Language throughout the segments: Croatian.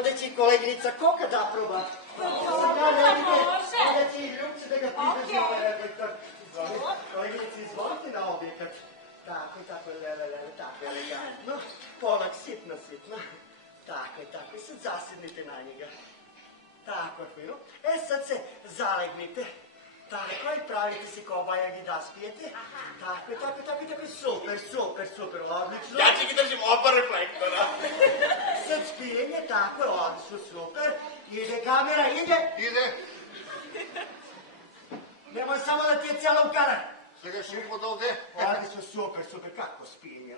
Ovdje će i koleginica Koka da proba. Ovdje će i Ljubče da ga pridrži ovaj reflektor. Koleginici, izvolite na objekat. Tako, tako, elegantno. Polak, sitno. Tako, sad zasjednite na njega. Tako, fino. Sad se zalegnite. Tako, i pravite se kao bajag i da spijete. Tako, super, odlično. Ja će ga držim oba reflektora. Sad spijenje, tako, odlično, super. Ide kamera, ide. Nemoj samo da ti je cijela u kamer. Svega šim od ovde. Odlično, super, kako spijenje.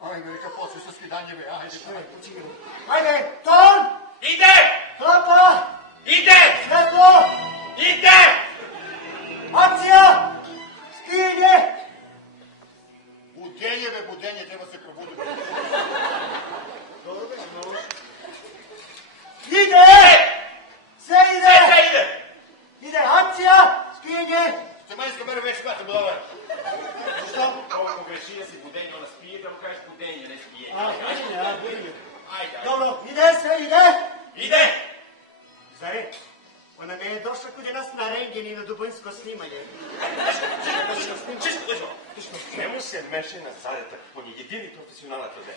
Ajme, neka počne sa skidanjeve, ajde. Ajde, ton! Ide! Klapa! Ide! Svetlo! Ide! Akcija! Skijanje! Budenje, treba se probuditi. Ide! Sve ide! Sve ide! Ide, akcija! Skijanje! Stemanjska mera već hvata budala. Što? Ovo pogrešija si budenje, ona spije, da mu kažeš budenje, ne spijenje. Budenje. Ajde. Dobro, ide, sve ide! Ide! Zare, ona ne je došla kod je nas na rengen i na dubinsko snimanje. Čisto, dođemo. Njemu se meše na zadetak, on je jedini profesionalac ovde.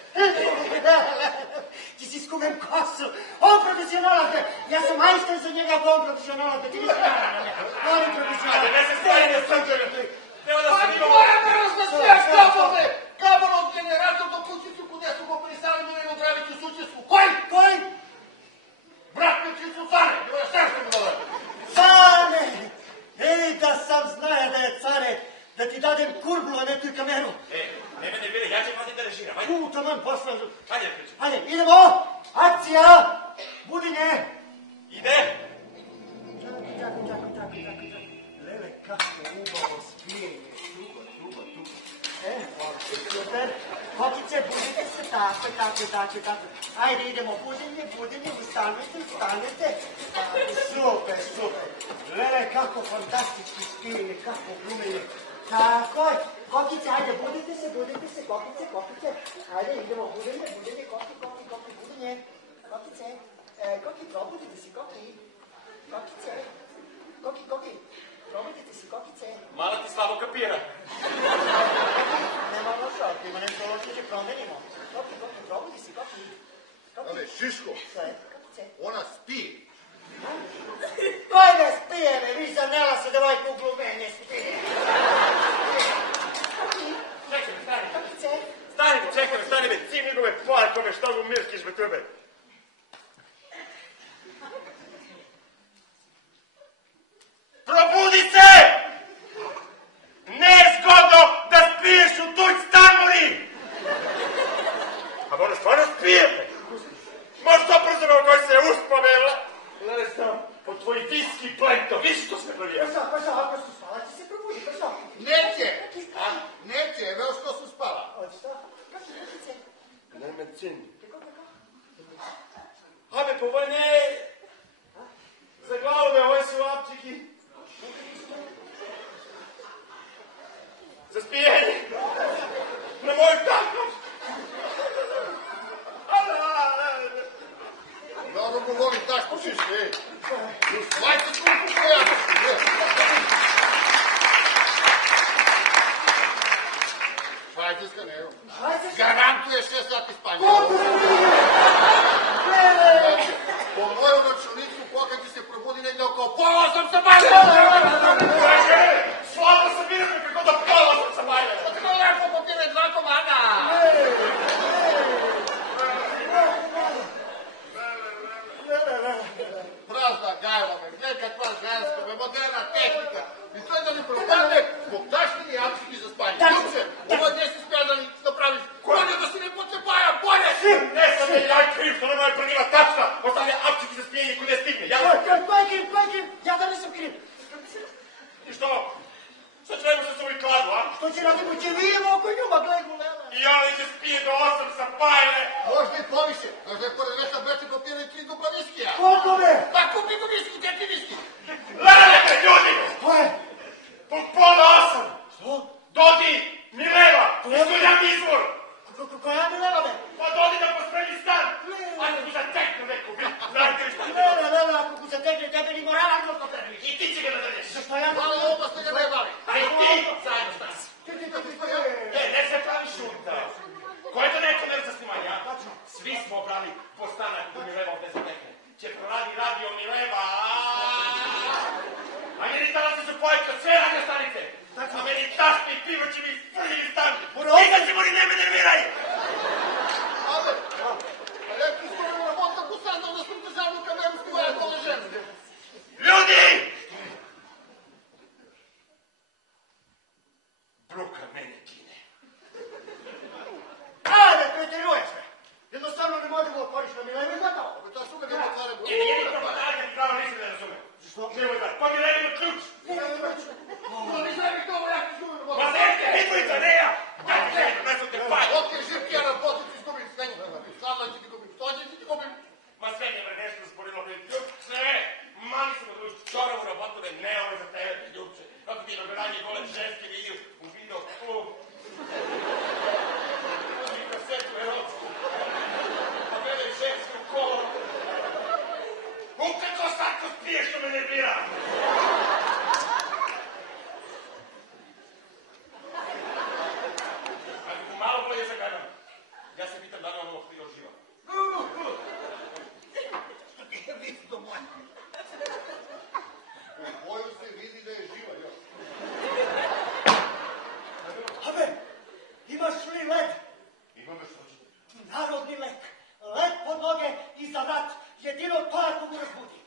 Ti si skuvem kosu, on profesionalac, ja sam majstor za njega, on profesionalac, ti nisi on je profesionalac. Ajde, ne se stavi na srđene. Nema da se nima... Moja nerozna svijaš kabove! Kabelov generator do kućicu kude su go pristali Milenu Draviću sučesku. Koji? Brat Mičicu Cane, evo je srce mu dole. Cane! Ej, da sam znaja da je Cane, da ti dadem kurblu, a ne tu i kameru. Ne mene bile, ja ću patim da režiram, ajde. Taman poslan. Ajde, pričam. Ajde, idemo! Akcija! Budinje! Ide! Tako. Lele, kako ubavo spijenje. Tugo. Super. Kokice, budite se, tako. Ajde, idemo, budinje, ustanete. Super. Lele, kako fantastički spijenje, kako glumenje. Tako je. Kokice, ajde, budite se, kokice. Ajde, idemo, budinje, koki, budinje. Kokice, koki, probudite se, kokice. Koki, probudite se, kokice. Mala ti slabo kapira. Nema loša, ima nešto loše, promenimo. Koki, probudi se, koki. Ale, Šiško, Kokice. ona spi. Koji ne spije, vi zanela se devojka u glumenje spije. Čekaj me, stani. Kokice. Stani me, cimigove parkove, šta mu mirskiš me tebe? Probudi se! Nezgodno da spiješ u tuđ stanuli! A ona stvarno spije? Možda oprzano koji se uspomela? Gledaj sam, po tvoji viski plento, viš što se pravija? Pa šta, ako su spala, ti se probudi, pa šta? Neće, evo što su spala. Od šta? Kokice. Ne me ceni. Kako? Habe, po ovoj ne... Za glavu me, ovoj su apčiki. Za spijenje. Na moju tako. Dobro govori taško, Šiško, ej. Slajte kuku koja. Švajcarska, nego. Garantuje 6 sati spanja. Po moju računicu, koga ti se probudi negdje oko pola 8 sa bajlja. Slabo sam vidio kako da pola sam sa bajlja. Tako lepo popire 2 komada. Prazna gajla, neka tva ženska, moderna tehnika. I to je da mi propadne zbog tašnjeni apsiki za spanje. Ljubče, ovo gdje si spija da napraviš. Bolje da si ne potepaja, bolje! Ne sam ja kriv, što nema je prnila tačna. Ostavlja apčiki za spijenje ko ne stigne. Koji kriv? Ja da nisam kriv. I što? Sad ćemo se s ovoj kladu, a? Što će raditi ćevijemo oko njuma, gledaj mu lele. I ona ide spije do 8 sa bajle. Možda i poviše. Možda je pored veka braći papira i 3 dupla viskija. Koliko me? Pa kupi mu viski, gdje ti viski? Gledajte, ljudi! Koje? Po pola 8. Što? Dodi, Mileva, izuljam izvor. Koja mi lele me? Pa dodi da pospremi stan. Ajde, uzaj Što? Nemoj da, pa mi ne ima ključ. To nisam bih to ja ću čujem. Ma zemlje, Vidvojica, ne ja. Daj mi želju, ne sam te paj. Ok, živki, ja na potu ću izgubim sve. Sada ću ti gubim, što će ti gubim? Ma sve mi je nešto sporilo mi ključ, sve. Mali sam odlučio čoravu robotu, ne ovo je za tebe, ljubče. Kako ti je nagradanje gole ženske vidio u video klub. Uzmi kasetu erotsku. Pa gledaj ženske u kolo. Ukako sad ko spiješ što me ne bira? Ako malo bolje zagledam, ja se pitam da li on ovo htio živa. Vidi do moja. U boju se vidi da je živa, još. Abe, imaš li led? Imam još što ću. Narodni lek. Led pod noge i za vrat. Jedino to ako mu razbudi.